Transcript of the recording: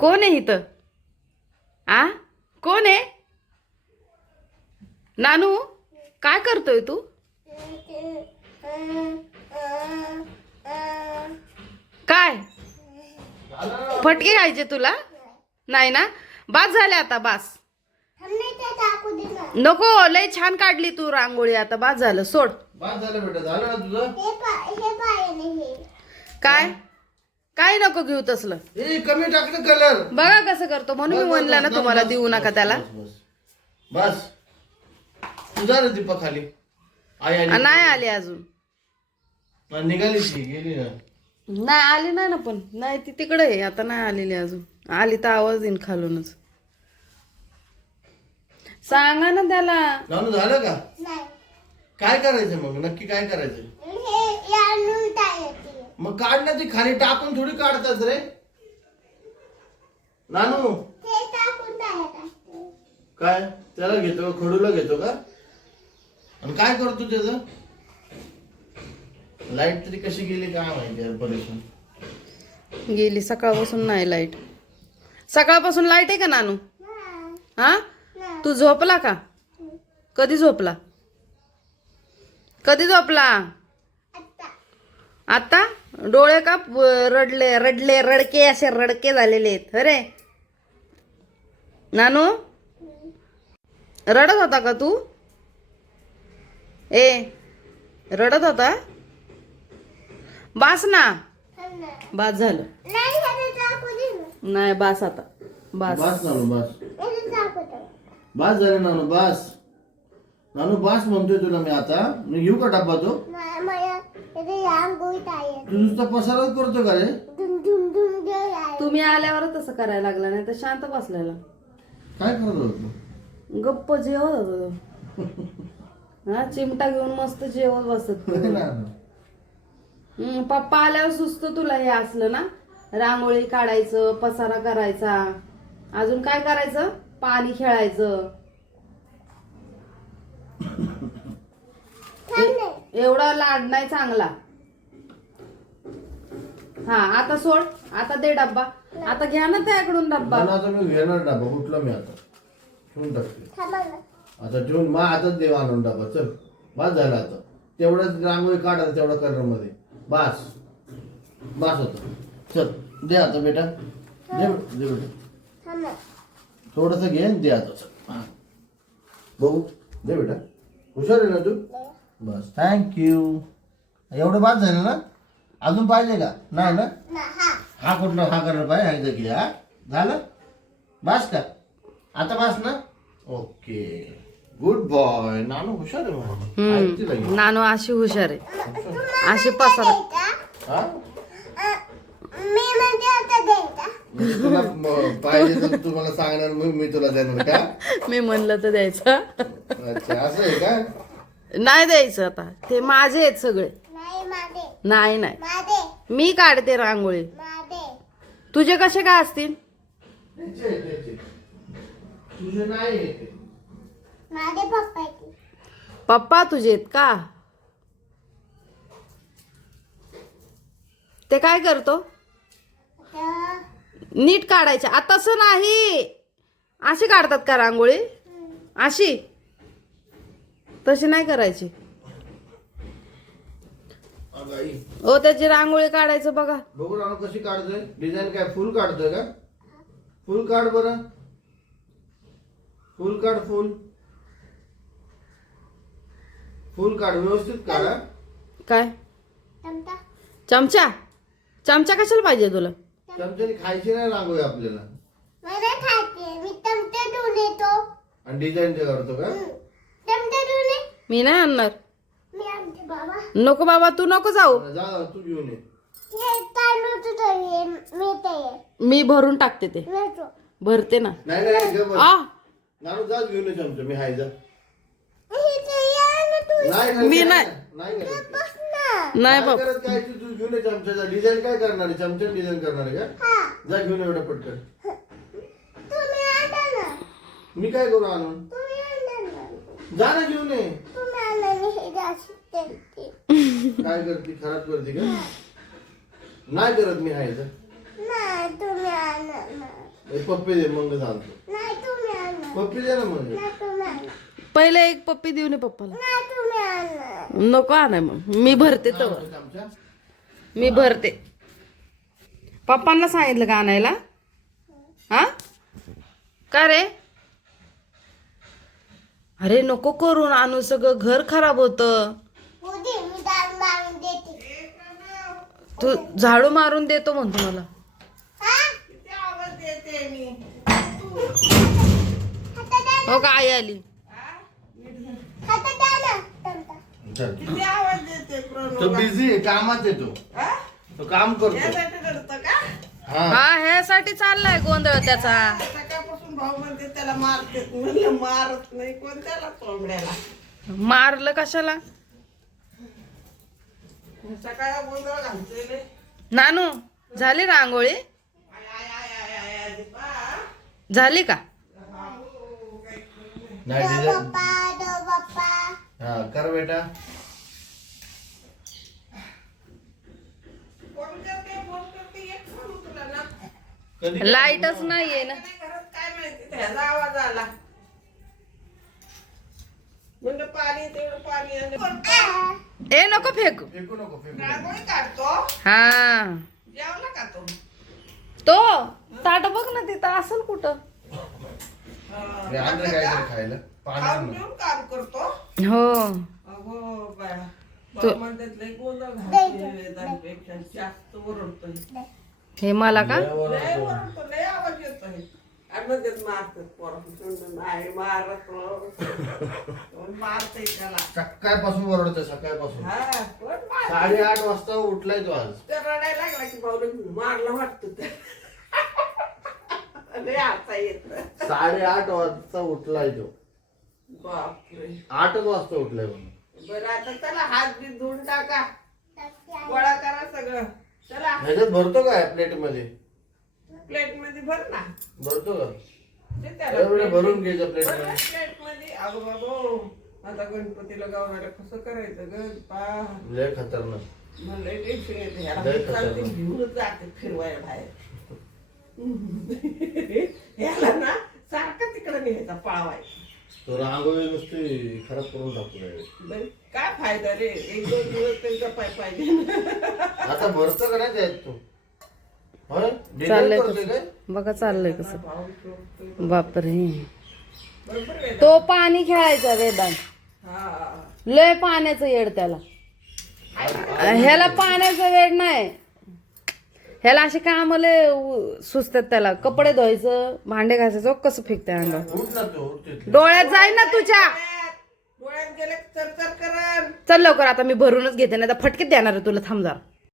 कोण आहे इथं? आ कोण आहे? नानू काय करतोय तू? काय फटके खायचे तुला? नाही ना, बास झाले आता, बास. नको, लय छान काढली तू रांगोळी, आता बास झालं, सोड. बास झालं बेटा, झालं ना तुझं? काय काय नको घेऊ तसलं. कमी टाकलं कलर. बघा कसं करतो, म्हणून मी म्हणलं ना तुम्हाला देऊ नका त्याला. बस तुझा दीपा खाली. आई नाही आली अजून. निघाली ती, गेली ना. नाही आली नाही ना, पण नाही ती तिकडे आहे आता, नाही आलेली अजून. आली तर आवाज येईन खालूनच. सांगा ना त्याला. नानू झालं का? काय करायचं मग, नक्की काय करायचं? मग काढणं, ती खाली टाकून थोडी काढतात रे नानू. काय त्याला घेतो, खडूला घेतो का? आणि काय करतो त्याचं? लाईट तरी कशी गेली काय माहिती, परेशान गेली. सकाळपासून नाही लाईट. सकाळपासून लाईट आहे का नानू? हा, तू झोपला का? कधी झोपला? कधी झोपला? आता डोळे का रडले रडले, रडके असे रडके झालेले आहेत. अरे नानू, रडत होता का तू? रडत होता? बास ना, बास झालं. नाही बास आता, बास. बास नानू, बास. बास झालं नानू, बास. नानू बास म्हणतोय तुला मी. आता मी घेऊ का डब्बा तो? तू नुसता पसाराच करतो का रे? तुम्ही आल्यावर तसं करायला लागला, नाही तर शांत बसलेला. काय करत होतो? गप्प जेवत होतो तो. हा, चिमटा घेऊन मस्त जेवत बसत. पप्पा आल्यावर सुचतो तुला हे असलं ना, रांगोळी काढायचं, पसारा करायचा, अजून काय करायचं, पाणी खेळायचं. एवढा लाड नाही चांगला. हा आता सोड, आता दे डब्बा. आता घ्या ना त्याकडून डब्बा. आता मी घेणार डब्बा, उठला मी आता, ठेवून टाकते आता, ठेवून मा हातात देव आणून डब्बा. चल बास झाला आता, तेवढंच रांगोळी काढा तेवढा कलर मध्ये. बास बास होत. चल दे आता बेटा, दे बेटा, थोडस घे दे आता. चल बघू, दे बेटा, हुशार आहे ना तू. बस, थँक्यू. एवढं बास झालं ना? अजून पाहिजे का? नाही ना? हा कुठला हा करणार पाहिजे, की हा झालं बास का? आता बास ना? Okay, good boy. नानू हुशार आहे मग. नानू अशी हुशार आहे, अशी पसारा. तुला पाहिजे तर तू मला सांगणार, मग मी तुला देणार का? मी म्हणलं तर द्यायचं. अच्छा, असं आहे का? नाही द्यायचं आता, ते माझे आहेत सगळे. नाही नाही, मी काढते रांगोळी. तुझे कसे काय असतील? तुझे नाही. पप्पा तुझे आहेत का? ते काय करतो? नीट काढायचे. आता तसं नाही, अशी काढतात का रांगोळी? अशी तशी नाही करायची. ओ त्याची रांगोळी काढायचं बघा. बघू ना कशी काढतोय. डिझाईन काय फुल काढतोय का? फुल काढ बरं, फुल काढ, फुल फुल काढ, व्यवस्थित काढा. काय चमचा? चमचा कशाला पाहिजे तुला? चमच्याने खायची नाही रांगोळी आपल्याला. आणि डिझाईन ते करतो का? मी नाही आणणार. नको बाबा, तू नको जाऊ. जा तू घेऊन ये. मी भरून टाकते, ते भरते ना. नाही नाही ग बस. आ नानू जा घेऊन ये चमचा, मी हाय. जा मी नाही नाही बाबा. करत काय तू घेऊन ये चमचा. डिझाईन काय करणार आहे? चमचा डिझाईन करणार आहे का? जा घेऊन एवढं पटकन. मी काय करू आणून? जा ना घेऊन ये. काय करते, खराब करते का? नाही करत मी हाय. एक पप्पी दे मग सांगतो. पप्पी दे ना मग. पहिले एक पप्पी देऊ नये पप्पाला. नको आणाय मग मी भरते तर आमच्या मी भरते. पप्पांना सांगितलं का आणायला? हा का रे? अरे नको करून आणू, सगळं घर खराब होत. तू झाडू मारून देतो म्हणतो मला. हो का आई आली. चल. तो बिझी आहे, कामात आहे तो काम करतो. हा हा ह्यासाठी चाललाय गोंधळ त्याचा. सकाळपासून भाऊ म्हणते त्याला मारते, म्हणलं मारत नाही कोण त्याला तोंबड्याला. मारलं कशाला? सकाळ गोंधळ घालते. नानू झाली रांगोळी? झाली का? नाही दिलं. हा कर बेटा. फोन करते एक फोन तुला ना. कधी लाईटच नाहीये ना. नाही घरात काय माहिती त्याचा आवाज आला. म्हणलं पाणी तेवढं पाणी आणि ए नको फेकू. फेकू नको फेकू नको. रांगोळी काढतो. हा जेवला का तो? तो ताट बघ ना तिथं असेल कुठं. हे आणलं काय तरी खायला पाणी खाऊन आणलं. घेऊन काम करतो. हो अगो बाया. तो- भाऊ म्हणतात लय गोंधळ घालते वेदांपेक्षा जास्त ओरडतोय. हे मला का? लय लय ओरडतो. ओरडतो, लय आवाज येतोय. आणि म्हणतात मारतात पोरांना. नाही मारत मारतय त्याला. सकाळपासून ओरडतोय सकाळपासून. हा कोण मारत? 8:30 वाजता उठलाय तो आज. तर रडायला लागला की भाऊ मारला वाटतं ते. लय हसा येत. 8:30 वाजता उठलाय तो. बापरे. 8च वाजता उठलाय म्हणून. बरं आता चला हात बी धुवून टाका. गोळा करा सगळं. चला ह्याच्यात भरतो काय प्लेट मध्ये? प्लेट मध्ये भर ना. भरतो का? दे त्याला एवढं plate भरून मध्ये. घ्यायचं प्लेट भर मध्ये. ना plate मध्ये. अगं बाबो आता गणपतीला गावणाऱ्या कसं करायचं ग पा. लय खतरनाक. मला लय टेन्शन येते ह्याला. लय मी चालते खतरनाक. घेऊनच जाते फिरवायला बाहेर. ह्याला ना सारखं तिकडे न्यायचा पळवायचा. तो रांगोळी नुसती खराब करून टाकतो. बरं, काय फायदा रे. एक दोन दिवस त्यांचा पाहिजे. आता भरतो का नाही त्यात तू? होय चाललंय डिझाईन करतोय काय? कसं बघा चाललंय कसं. भाऊ शोधतोय. बापरे. बरोबर आहे ना? तो पाणी खेळायचा वेदांत. हा. लय पाण्याचं येड त्याला. ह्याला पाण्याचं वेड नाही. ह्याला असे काम लय सुचतात त्याला. कपडे धुवायचं भांडे घासायचं कसं फेकते अंगावर. उठ ना तू उठ तिथलं. डोळ्यात जाईल ना तुझ्या. डोळ्यात गेले चरचर करन. चल लवकर आता मी भरूनच घेते नाही तर फटकेच देणार आहे तुला. थांब जरा.